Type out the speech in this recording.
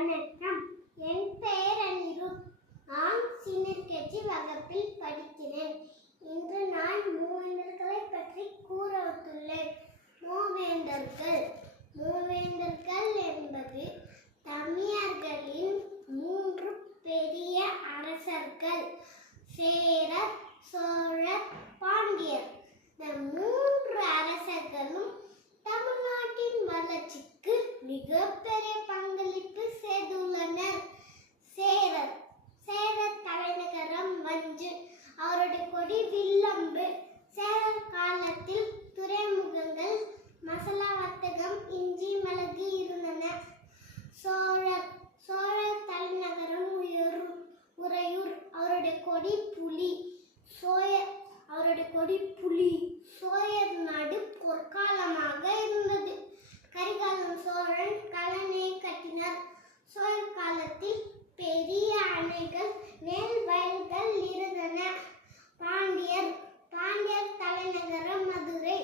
வணக்கம். என் பெயர் அனிருத். நான் சீனியர் கேஜி வகுப்பில் படிக்கிறேன். இன்று நான் மூவேந்தர்களை பற்றி கூற வந்துள்ளேன். மூவேந்தர்கள் என்பது தமிழர்களின் 3 பெரிய அரசர்கள்: சேரர், சோழர், பாண்டியர். இந்த 3 அரசர்களும் தமிழ்நாட்டின் வளர்ச்சிக்கு மிகப்பெரிய பங்களிப்பு செய்துள்ளனர். சேரர் தலைநகரம் வஞ்சி. அவருடைய கொடி வில்லம்பு. சேரர் காலத்தில் துறைமுகங்கள், மசாலா வர்த்தகம், இஞ்சி, மிளகு இருந்தன. சோழர் தலைநகரம் உறையூர். அவருடைய கொடி புலி. சோழர் நாடு பொற்காலமாக இருந்தது. கரிகாலன் சோழன் கல்லணை கட்டினார். சோழர் காலத்தில் பெரிய அணைகள், நெல் வயல்கள் இருந்தன. பாண்டியர் தலைநகரம் மதுரை.